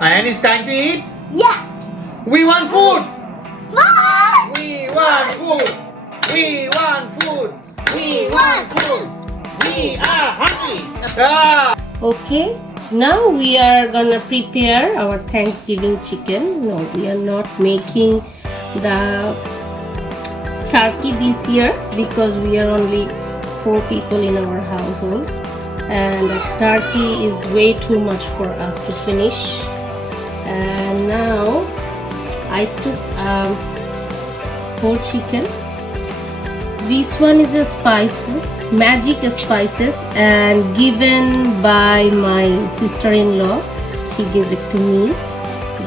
And it's time to eat. Yes. We want food. Mom. We want food. We want food. We want food. We are hungry. Ah. Okay, now we are gonna prepare our Thanksgiving chicken. No, we are not making the turkey this year because we are only 4 people in our household, and the turkey is way too much for us to finish. And now I took whole chicken. This one is a spices, magic spices, and given by my sister-in-law. She gave it to me.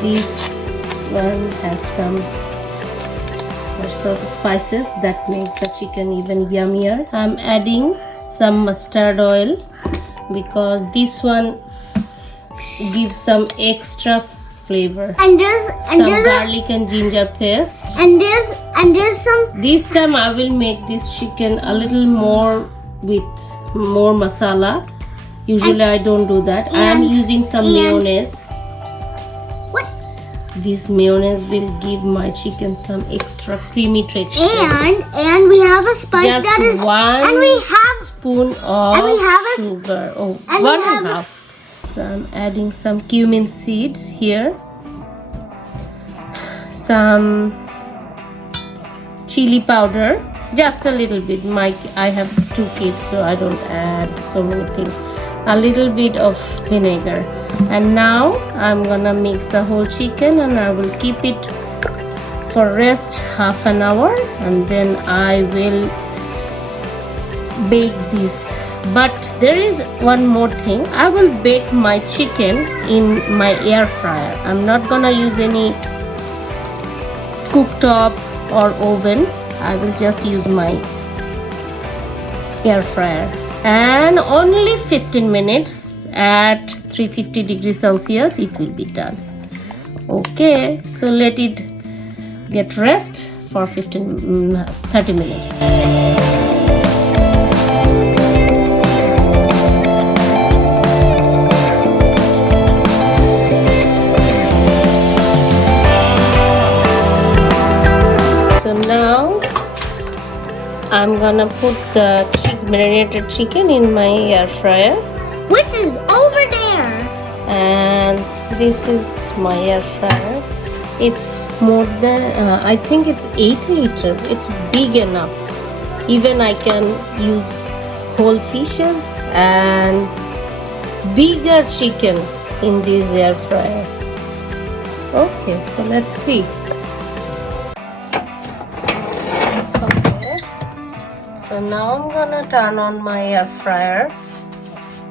This one has some sorts of spices that makes the chicken even yummier. I'm adding some mustard oil because this one gives some extra flavor. And there's garlic and ginger paste. and there's some. This time I will make this chicken a little more with more masala. Usually I don't do that. I am using some mayonnaise. What? This mayonnaise will give my chicken some extra creamy texture. And we have a spice Just that is. one And we have. spoon of And we have a- sugar. Oh, and we one have and a- a half. So I'm adding some cumin seeds here. Some chili powder, just a little bit. I have 2 kids, so I don't add so many things. A little bit of vinegar, and now I'm gonna mix the whole chicken, and I will keep it for rest half an hour, and then I will bake this. But there is one more thing. I will bake my chicken in my air fryer. I'm not gonna use any cooktop or oven. I will just use my air fryer, and only 15 minutes at 350 degrees Celsius it will be done. Okay, so let it get rest for 30 minutes. So now I'm gonna put the marinated chicken in my air fryer, Which is over there. and this is my air fryer. It's more than I think it's 8 liter. It's big enough. Even I can use whole fishes and bigger chicken in this air fryer. Okay, so let's see. So now I'm gonna turn on my air fryer.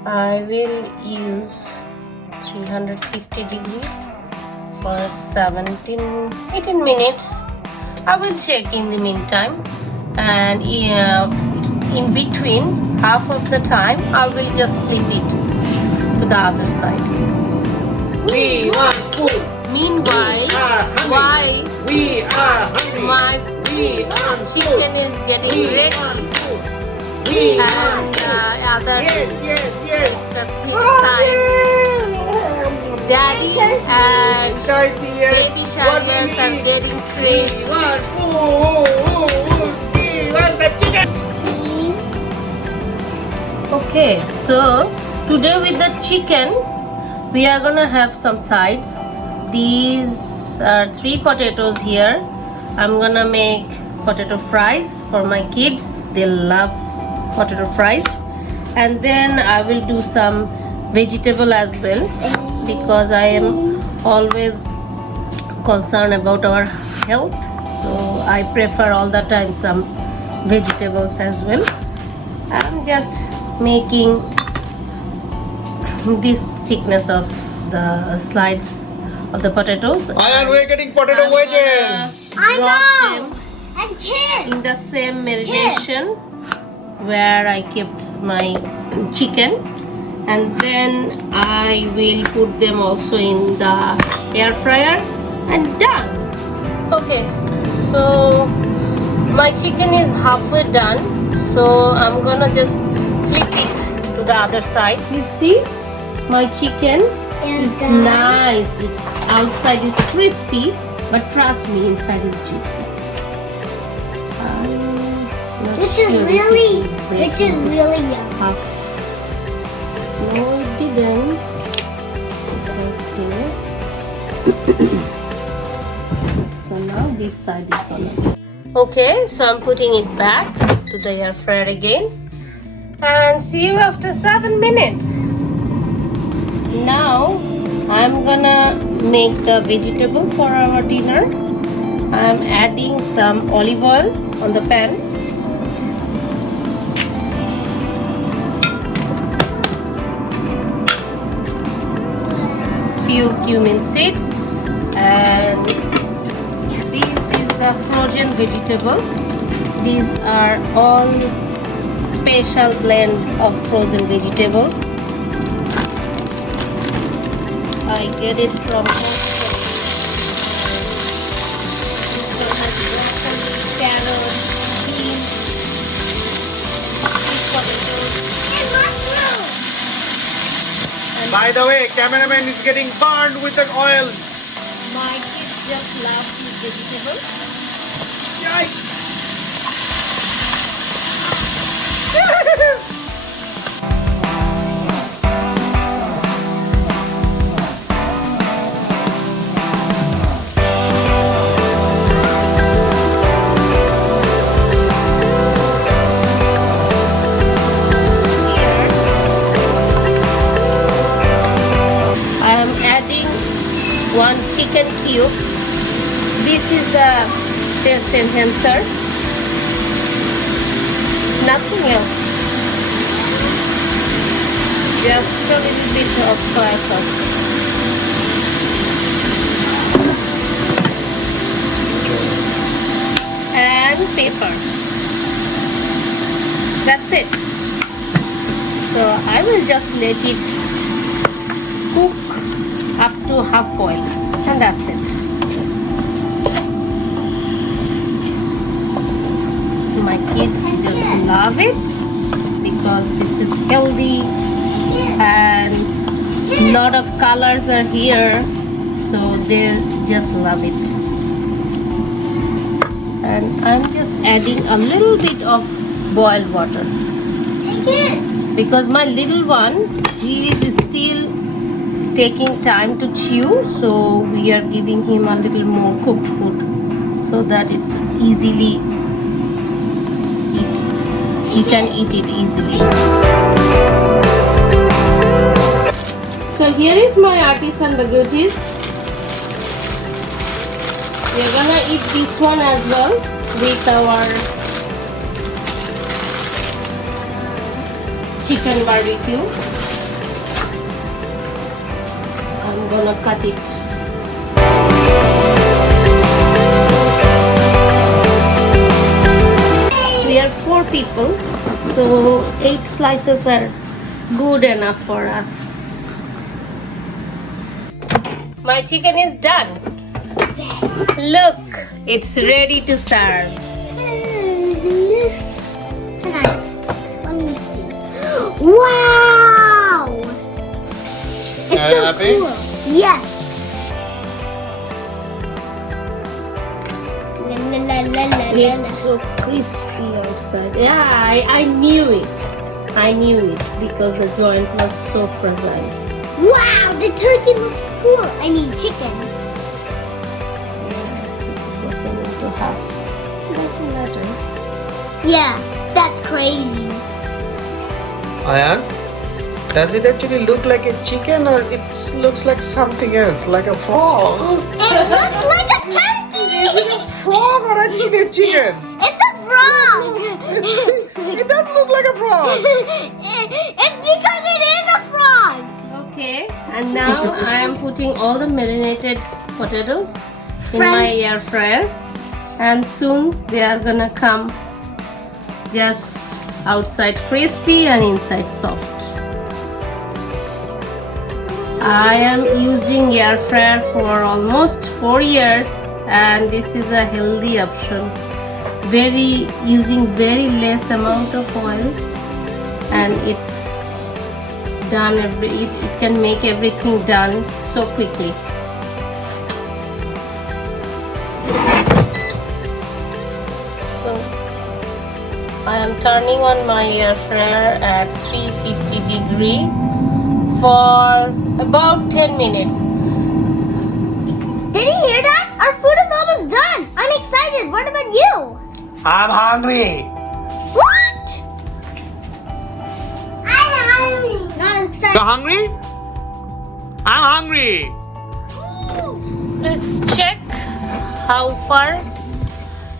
I will use 350 degrees for 18 minutes. I will check in the meantime, and in between half of the time I will just flip it to the other side. We want food. Meanwhile, why We are hungry. my We want chicken is getting ready, food. We and other Yes. extra sides, daddy and baby Shahriars are getting crazy. We want food. We want the chicken. Okay, so today with the chicken we are gonna have some sides. These are 3 potatoes here. I'm gonna make potato fries for my kids. They love potato fries. And then I will do some vegetable as well, because I am always concerned about our health, so I prefer all the time some vegetables as well. I'm just making this thickness of the slides of the potatoes. And we're getting potato wedges. I Drop know. them And kids. in the same marination where I kept my chicken, and then I will put them also in the air fryer, and done. Okay, so my chicken is halfway done, so I'm gonna just flip it to the other side. You see, my chicken It's nice. It's outside is crispy, but trust me, inside is juicy. Which is really yummy. Half. No, it didn't. Okay. So now this side is gonna. Okay, so I'm putting it back to the air fryer again, and see you after 7 minutes. Now I'm gonna make the vegetable for our dinner. I'm adding some olive oil on the pan. Few cumin seeds, and this is the frozen vegetable. These are all special blend of frozen vegetables. I get it from carrot, beans, sweet potatoes, And mushroom. By the way, cameraman is getting burned with the oil. my kids just love these vegetables. Yikes! One chicken cube. This is the taste enhancer. Nothing else. Just a little bit of soy sauce. And pepper. That's it. So I will just let it cook up to half boil, and that's it. My kids just love it because this is healthy and lot of colors are here, so they just love it. And I'm just adding a little bit of boiled water because my little one, he is still taking time to chew, so we are giving him a little more cooked food so that it's easily he can eat it easily. So here is my artisan baguettes. We are gonna eat this one as well with our chicken barbecue. I'm gonna cut it. We are 4 people, so 8 slices are good enough for us. My chicken is done. Look, it's ready to serve. Nice. Let me see. Wow! It's Are you so happy? cool. Yes. It's so crispy outside. Yeah, I knew it. I knew it because the joint was so fragile. Wow, the turkey looks cool. I mean chicken. It's broken into half. Doesn't matter. Yeah, that's crazy. Ayan, does it actually look like a chicken or it looks like something else, like a frog? It looks like a turkey. Is it a frog or actually a chicken? It's a frog. It does look like a frog. It's because it is a frog. Okay, and now I am putting all the marinated potatoes in my air fryer, and soon they are gonna come just outside crispy and inside soft. I am using air fryer for almost 4 years, and this is a healthy option. Using very less amount of oil, and it's done. It can make everything done so quickly. So I am turning on my air fryer at 350 degree for about 10 minutes. Did you hear that? Our food is almost done. I'm excited. What about you? I'm hungry. What? I'm hungry. Not You're excited. hungry? I'm hungry. Let's check how far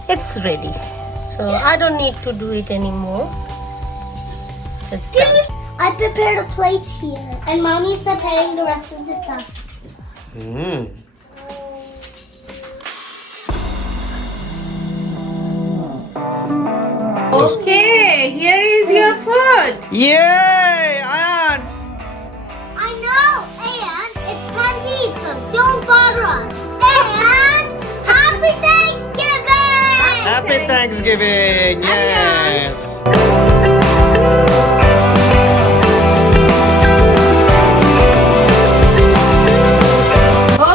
it's ready. So I don't need to do it anymore. It's done. Dude, I prepared a plate here, and Mommy's preparing the rest of the stuff. Mm. Okay, here is your food. Yay! Ayan! I know, and it's time to eat, so don't bother us. And Happy Thanksgiving! Happy Thanksgiving! Yes!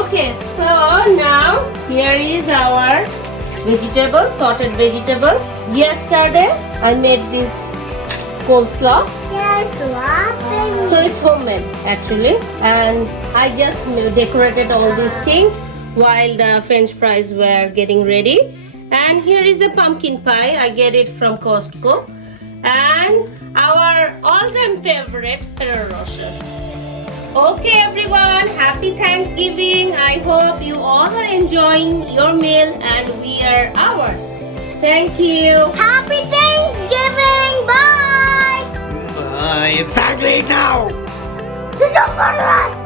Okay, so now here is our vegetable, sorted vegetable. Yesterday I made this coleslaw. So it's homemade actually, and I just decorated all these things while the French fries were getting ready. And here is a pumpkin pie. I get it from Costco, and our all-time favorite Ferrero Rocher. Okay everyone, happy Thanksgiving. I hope you all are enjoying your meal and we are ours. Thank you. Happy Thanksgiving! Bye! Bye. It's time to eat now! So don't bother us!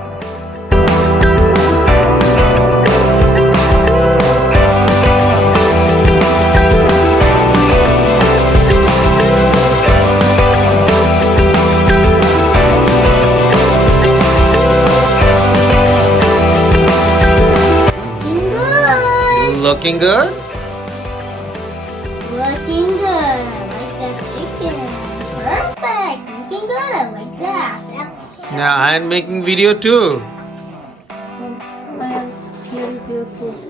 Looking good? Looking good. I like that chicken. Perfect. Looking good. I like that. Yeah, I'm making video too. Well, here is your food.